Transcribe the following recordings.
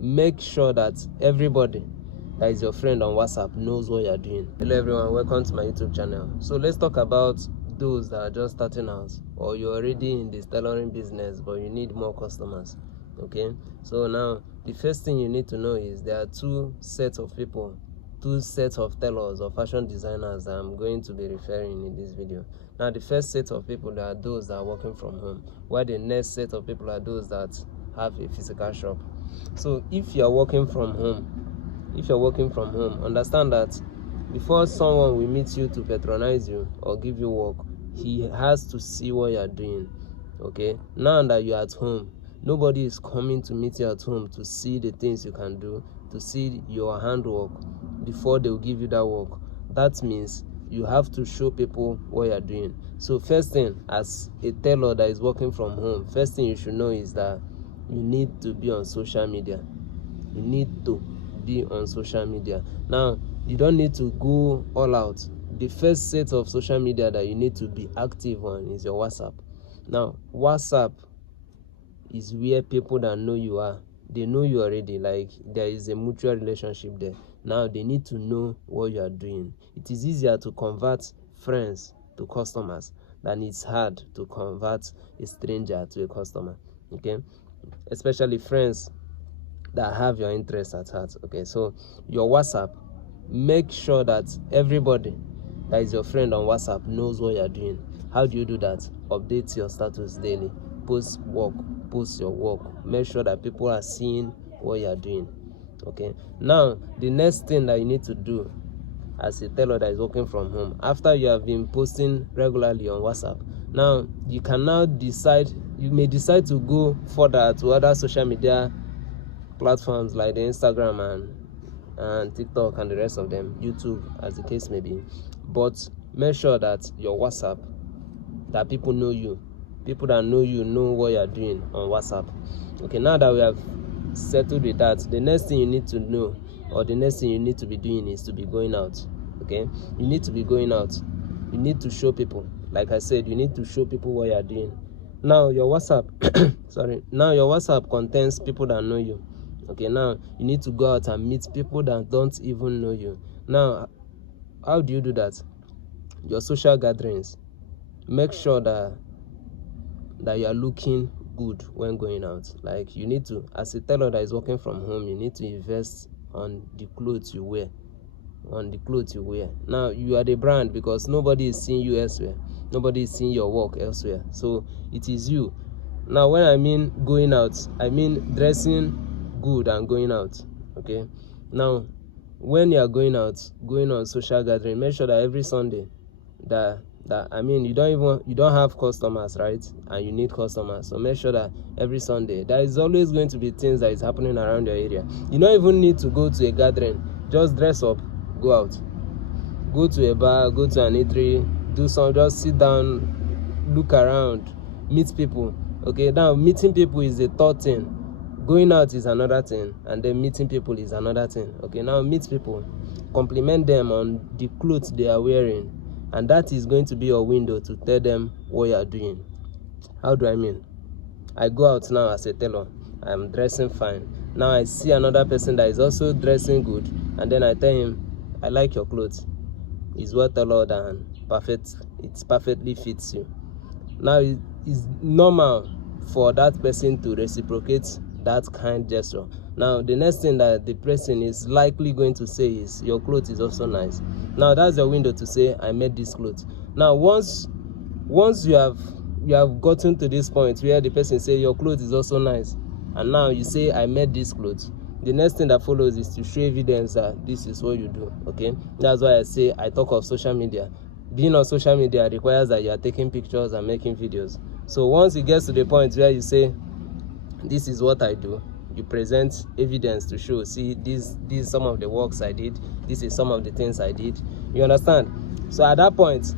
make sure that everybody that is your friend on WhatsApp knows what you're doing. Hello everyone, welcome to my YouTube channel. So let's talk about those that are just starting out, or you're already in this tailoring business but you need more customers. Okay, so now the first thing you need to know is there are two sets of people, two sets of tailors or fashion designers that I'm going to be referring in this video. Now the first set of people are those that are working from home, while the next set of people are those that have a physical shop. So if you're working from home, understand that before someone will meet you to patronize you or give you work, he has to see what you're doing. Okay, now that you're at home, nobody is coming to meet you at home to see the things you can do, to see your handwork before they'll give you that work. That means you have to show people what you're doing. So first thing, as a tailor that is working from home, first thing you should know is that you need to be on social media. You need to be on social media. Now, you don't need to go all out. The first set of social media that you need to be active on is your WhatsApp. Now, WhatsApp is where people that know you are, they know you already, like there is a mutual relationship there. Now they need to know what you are doing. It is easier to convert friends to customers than it's hard to convert a stranger to a customer. Okay, especially friends that have your interests at heart. Okay, so your WhatsApp, make sure that everybody that is your friend on WhatsApp knows what you're doing. How do you do that? Update your status daily, post your work, make sure that people are seeing what you're doing. Okay, now the next thing that you need to do as a tailor that is working from home, after you have been posting regularly on WhatsApp, now you can now decide, you may decide to go further to other social media platforms like the Instagram and TikTok and the rest of them, YouTube as the case may be. But make sure that your WhatsApp, that people know you, people that know you know what you're doing on WhatsApp. Okay, now that we have settled with that, the next thing you need to know, or the next thing you need to be doing, is to be going out. Okay, you need to be going out. You need to show people, like I said, you need to show people what you're doing. Now your WhatsApp now your WhatsApp contains people that know you. Okay, now you need to go out and meet people that don't even know you. Now, how do you do that? Your social gatherings, make sure that you are looking good when going out. Like, you need to, as a tailor that is working from home, you need to invest on the clothes you wear. Now you are the brand, because nobody is seeing you elsewhere, nobody is seeing your work elsewhere, so it is you. Now when I mean going out, I mean dressing good and going out. Okay, now when you are going out, going on social gathering, make sure that every Sunday that I mean, you don't have customers, right? And you need customers, so make sure that every Sunday there is always going to be things that is happening around your area. You don't even need to go to a gathering, just dress up, go out, go to a bar, go to an eatery, do some, just sit down, look around, meet people. Okay, now meeting people is the third thing. Going out is another thing, and then meeting people is another thing. Okay, now meet people, compliment them on the clothes they are wearing, and that is going to be your window to tell them what you are doing. How do I mean? I go out now as a tailor, I'm dressing fine. Now I see another person that is also dressing good, and then I tell him, I like your clothes, it's well tailored and perfect, it perfectly fits you. Now it's normal for that person to reciprocate that kind gesture. Now the next thing that the person is likely going to say is, your clothes is also nice. Now that's your window to say, I made this clothes. Now once you have gotten to this point where the person say your clothes is also nice, and now you say, I made this clothes, the next thing that follows is to show evidence that this is what you do. Okay, that's why I say, I talk of social media. Being on social media requires that you are taking pictures and making videos. So once it gets to the point where you say, this is what I do, you present evidence to show, see, this is some of the works I did, this is some of the things I did. You understand? So at that point,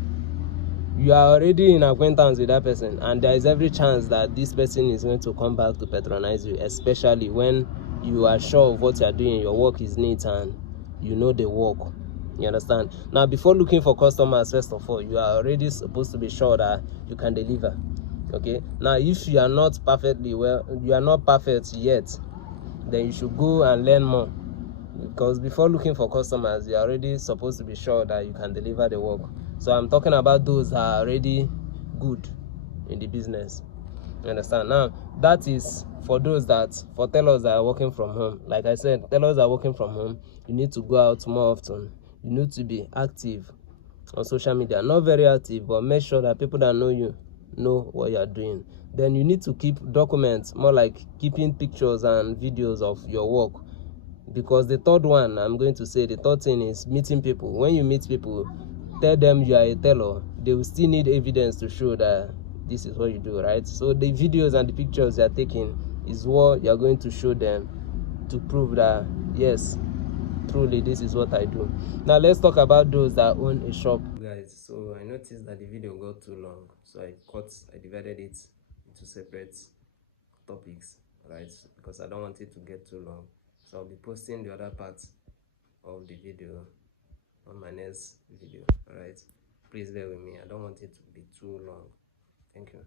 you are already in acquaintance with that person, and there is every chance that this person is going to come back to patronize you, especially when you are sure of what you are doing, your work is neat, and you know the work. You understand? Now, before looking for customers, first of all, you are already supposed to be sure that you can deliver. Okay, now if you are not perfectly well, you are not perfect yet, then you should go and learn more, because before looking for customers, you're already supposed to be sure that you can deliver the work. So I'm talking about those that are already good in the business. You understand? Now that is for those that, for tailors that are working from home. Like I said, tailors are working from home. You need to go out more often. You need to be active on social media. Not very active, but make sure that people that know you know what you are doing. Then you need to keep documents, more like keeping pictures and videos of your work. Because the third one, I'm going to say, the third thing is meeting people. When you meet people, tell them you are a tailor. They will still need evidence to show that this is what you do, right? So the videos and the pictures you are taking is what you are going to show them to prove that, yes, truly this is what I do. Now let's talk about those that own a shop. Guys, so I noticed that the video got too long, so I divided it into separate topics, right? Because I don't want it to get too long. So I'll be posting the other parts of the video on my next video. All right, please bear with me. I don't want it to be too long. Thank you.